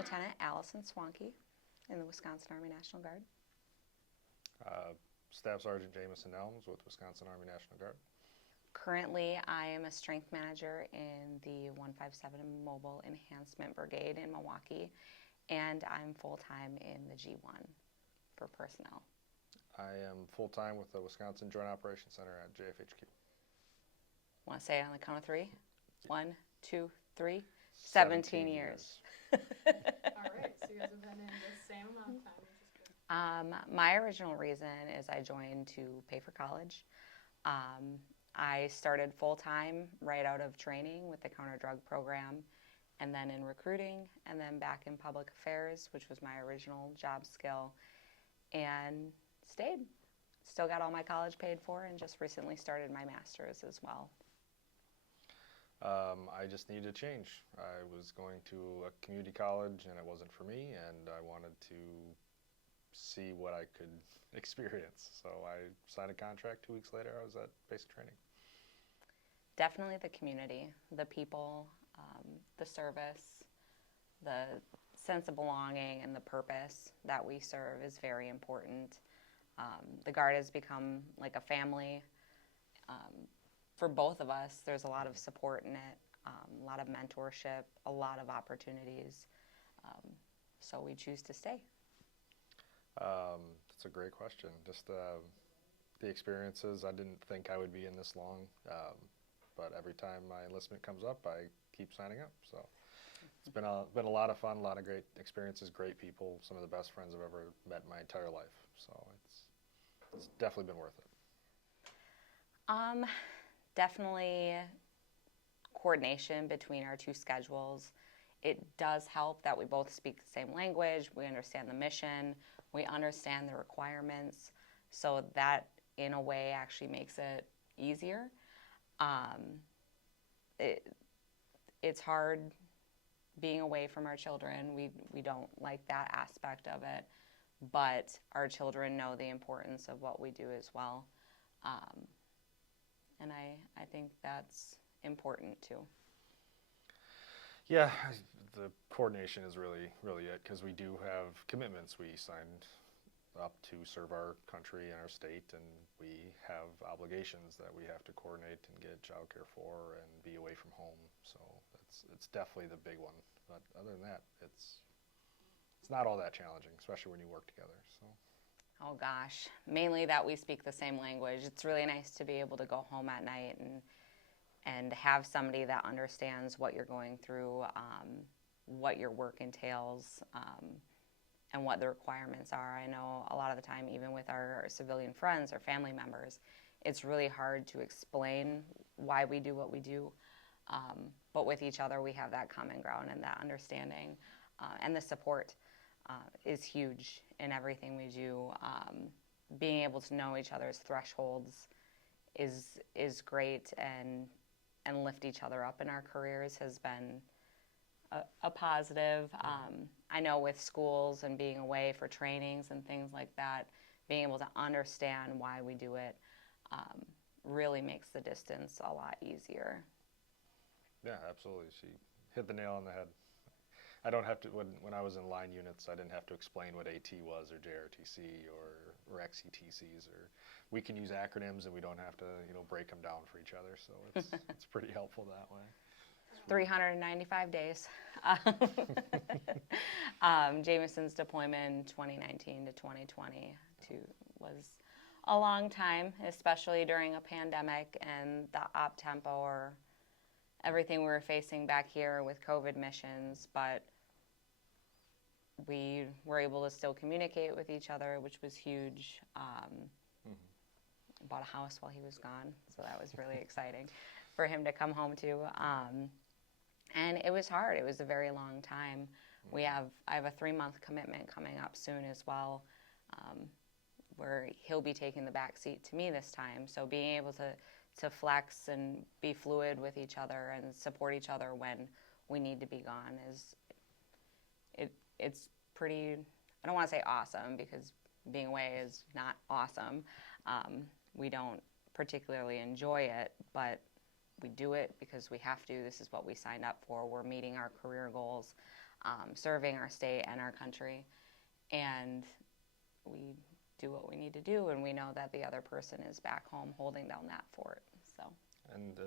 Lieutenant Alyson Swanke in the Wisconsin Army National Guard. Staff Sergeant Jameson Nelms with Wisconsin Army National Guard. Currently, I am a strength manager in the 157 Mobile Enhancement Brigade in Milwaukee, and I'm full-time in the G1 for personnel. I am full-time with the Wisconsin Joint Operations Center at JFHQ. Want to say it on the count of three? 1, 2, 3. 17 years. All right, so you guys have been in the same amount of time, which is good. My original reason is I joined to pay for college. I started full-time right out of training with the counter-drug program, and then in recruiting, and then back in public affairs, which was my original job skill, and stayed. Still got all my college paid for, and just recently started my master's as well. I just needed a change. I was going to a community college and it wasn't for me, and I wanted to see what I could experience. So I signed a contract. 2 weeks later, I was at basic training. Definitely the community, the people, the service, the sense of belonging and the purpose that we serve is very important. The Guard has become like a family. For both of us, there's a lot of support in it, a lot of mentorship, a lot of opportunities. So we choose to stay. That's a great question. Just the experiences. I didn't think I would be in this long, but every time my enlistment comes up, I keep signing up. So it's been a lot of fun, a lot of great experiences, great people, some of the best friends I've ever met in my entire life. So it's definitely been worth it. Definitely coordination between our two schedules. It does help that we both speak the same language, we understand the mission, we understand the requirements, so that in a way actually makes it easier. It's hard being away from our children. We don't like that aspect of it, but our children know the importance of what we do as well. And I think that's important too. Yeah, the coordination is really it, because we do have commitments. We signed up to serve our country and our state, and we have obligations that we have to coordinate and get childcare for and be away from home. So it's definitely the big one. But other than that, it's not all that challenging, especially when you work together. So. Oh gosh, mainly that we speak the same language. It's really nice to be able to go home at night and have somebody that understands what you're going through, what your work entails, and what the requirements are. I know a lot of the time, even with our civilian friends or family members, it's really hard to explain why we do what we do. But with each other, we have that common ground and that understanding, and the support is huge in everything we do. Being able to know each other's thresholds is great, and lift each other up in our careers has been a positive. I know with schools and being away for trainings and things like that, being able to understand why we do it really makes the distance a lot easier. Yeah, absolutely. She hit the nail on the head. I don't have to, when I was in line units, I didn't have to explain what AT was or JRTC or XETCs, or we can use acronyms and we don't have to, break them down for each other. So it's pretty helpful that way. 395 days. Jameson's deployment 2019 to 2020 was a long time, especially during a pandemic and the op tempo or everything we were facing back here with COVID missions, but we were able to still communicate with each other, which was huge. Bought a house while he was gone, so that was really exciting for him to come home to. And it was hard. It was a very long time. I have a 3-month commitment coming up soon as well, where he'll be taking the back seat to me this time. So being able to flex and be fluid with each other and support each other when we need to be gone it's pretty, I don't want to say awesome, because being away is not awesome. We don't particularly enjoy it, but we do it because we have to. This is what we signed up for. We're meeting our career goals. serving our state and our country. And we do what we need to do, and we know that the other person is back home holding down that fort. So. And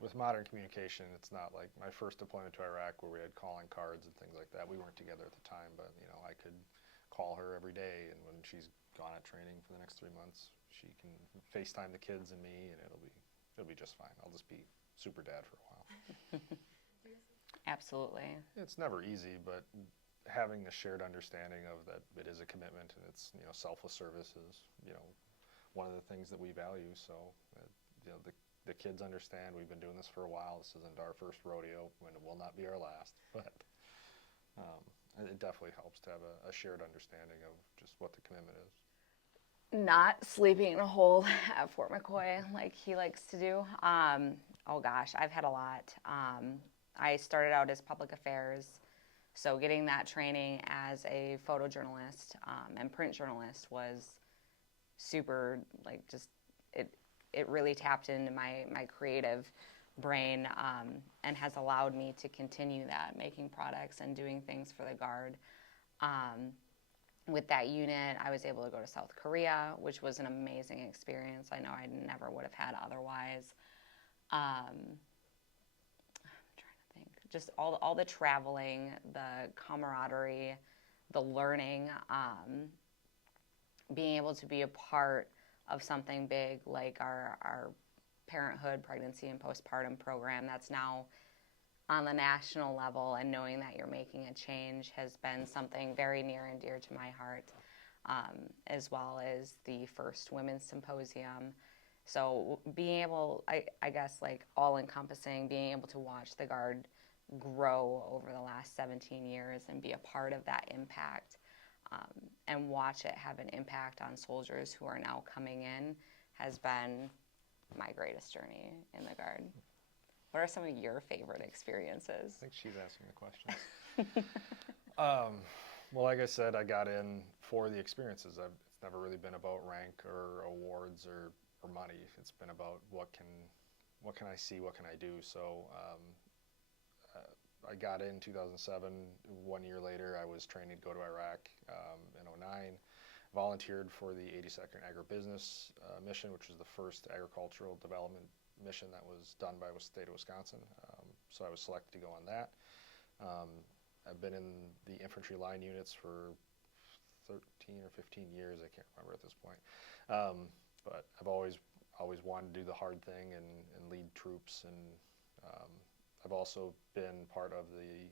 with modern communication, it's not like my first deployment to Iraq where we had calling cards and things like that. We weren't together at the time, but I could call her every day, and when she's gone at training for the next 3 months, she can FaceTime the kids and me, and it'll be just fine. I'll just be super dad for a while. Absolutely. It's never easy, but having the shared understanding of that it is a commitment, and it's selfless service is one of the things that we value. So the kids understand we've been doing this for a while. This isn't our first rodeo, and it will not be our last. But it definitely helps to have a shared understanding of just what the commitment is. Not sleeping in a hole at Fort McCoy like he likes to do. Oh gosh, I've had a lot. I started out as public affairs, so getting that training as a photojournalist and print journalist was super, it really tapped into my creative brain and has allowed me to continue that, making products and doing things for the Guard. With that unit, I was able to go to South Korea, which was an amazing experience. I know I never would have had otherwise. I'm trying to think. Just all the traveling, the camaraderie, the learning, being able to be a part of something big like our parenthood, pregnancy, and postpartum program that's now on the national level, and knowing that you're making a change has been something very near and dear to my heart, as well as the first Women's Symposium. So being able, I guess, all-encompassing, being able to watch the Guard grow over the last 17 years and be a part of that impact, and watch it have an impact on soldiers who are now coming in has been my greatest journey in the Guard. What are some of your favorite experiences? I think she's asking the questions. Well, like I said, I got in for the experiences. It's never really been about rank or awards or money. It's been about what can I see, what can I do. So I got in 2007. 1 year later, I was training to go to Iraq in 2009. Volunteered for the 82nd Agribusiness mission, which was the first agricultural development mission that was done by the state of Wisconsin. So I was selected to go on that. I've been in the infantry line units for 13 or 15 years. I can't remember at this point. But I've always wanted to do the hard thing and lead troops. And I've also been part of the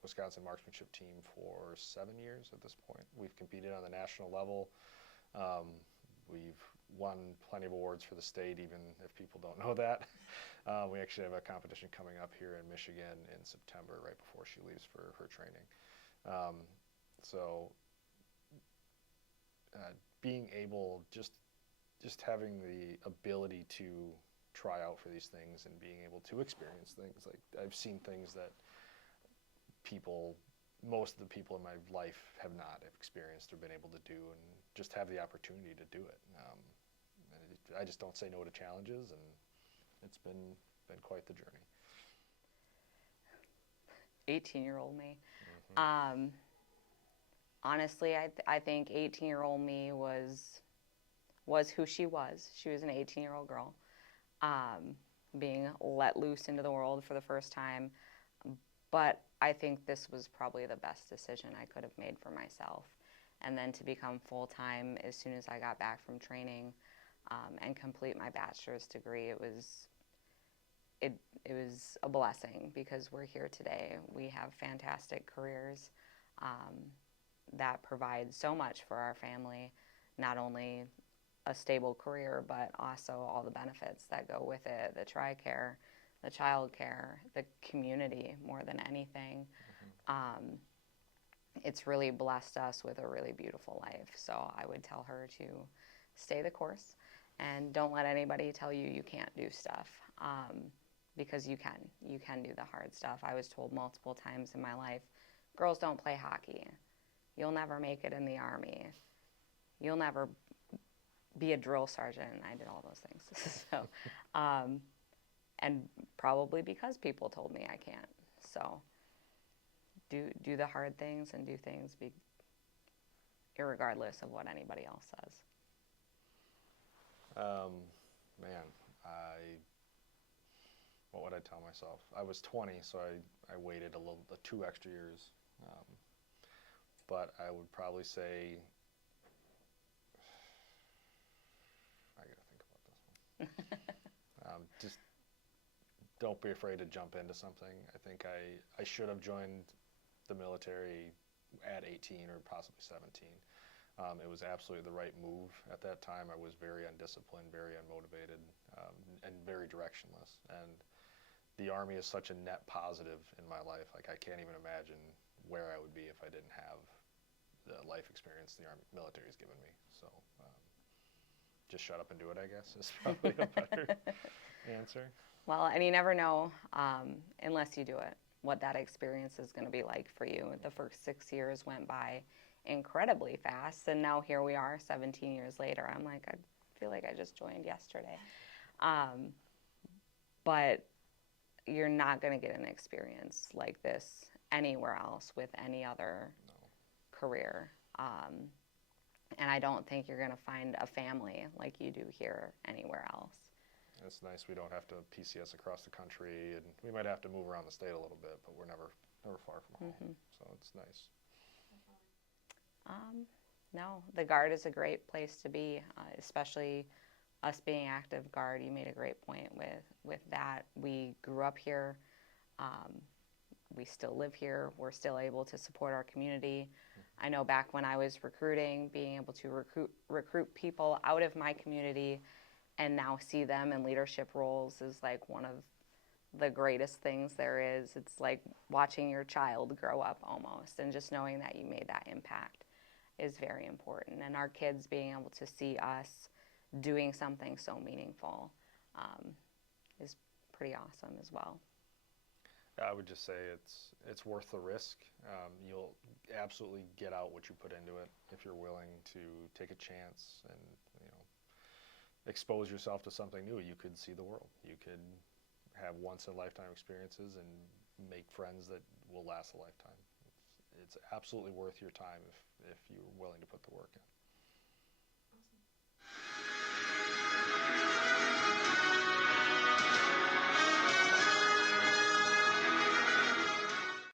Wisconsin marksmanship team for 7 years at this point. We've competed on the national level. We've won plenty of awards for the state, even if people don't know that. We actually have a competition coming up here in Michigan in September, right before she leaves for her training. Being able, just having the ability to try out for these things and being able to experience things. Like, I've seen things that most of the people in my life have not experienced or been able to do, and just have the opportunity to do it. I just don't say no to challenges, and it's been quite the journey. 18-year-old me. Mm-hmm. Honestly, I think 18-year-old me was who she was. She was an 18-year-old girl, being let loose into the world for the first time. But I think this was probably the best decision I could have made for myself. And then to become full-time as soon as I got back from training, and complete my bachelor's degree, it was a blessing, because we're here today. We have fantastic careers that provide so much for our family, not only a stable career, but also all the benefits that go with it, the TRICARE, the child care, the community more than anything. Mm-hmm. It's really blessed us with a really beautiful life. So I would tell her to stay the course and don't let anybody tell you you can't do stuff, because you can do the hard stuff. I was told multiple times in my life, girls don't play hockey. You'll never make it in the Army. You'll never be a drill sergeant. I did all those things. So, and probably because people told me I can't. So do the hard things and do things irregardless of what anybody else says. Man, what would I tell myself? I was 20, so I waited 2 extra years. But I would probably say, I gotta think about this one. Just don't be afraid to jump into something. I think I should have joined the military at 18 or possibly 17. It was absolutely the right move at that time. I was very undisciplined, very unmotivated, and very directionless. And the Army is such a net positive in my life. Like, I can't even imagine where I would be if I didn't have the life experience the military has given me. So just shut up and do it, I guess, is probably a better answer. Well, and you never know unless you do it, what that experience is going to be like for you. The first 6 years went by incredibly fast, and now here we are 17 years later. I'm like, I feel like I just joined yesterday. But you're not going to get an experience like this anywhere else with any other career. And I don't think you're going to find a family like you do here anywhere else. It's nice we don't have to PCS across the country, and we might have to move around the state a little bit, but we're never far from home, so it's nice. No, the Guard is a great place to be, especially us being active Guard. You made a great point with that. We grew up here. We still live here. We're still able to support our community. I know back when I was recruiting, being able to recruit people out of my community and now see them in leadership roles is like one of the greatest things there is. It's like watching your child grow up almost, and just knowing that you made that impact is very important. And our kids being able to see us doing something so meaningful is pretty awesome as well. I would just say it's worth the risk. You'll absolutely get out what you put into it if you're willing to take a chance and expose yourself to something new. You could see the world. You could have once-in-a-lifetime experiences and make friends that will last a lifetime. It's absolutely worth your time if you're willing to put the work in.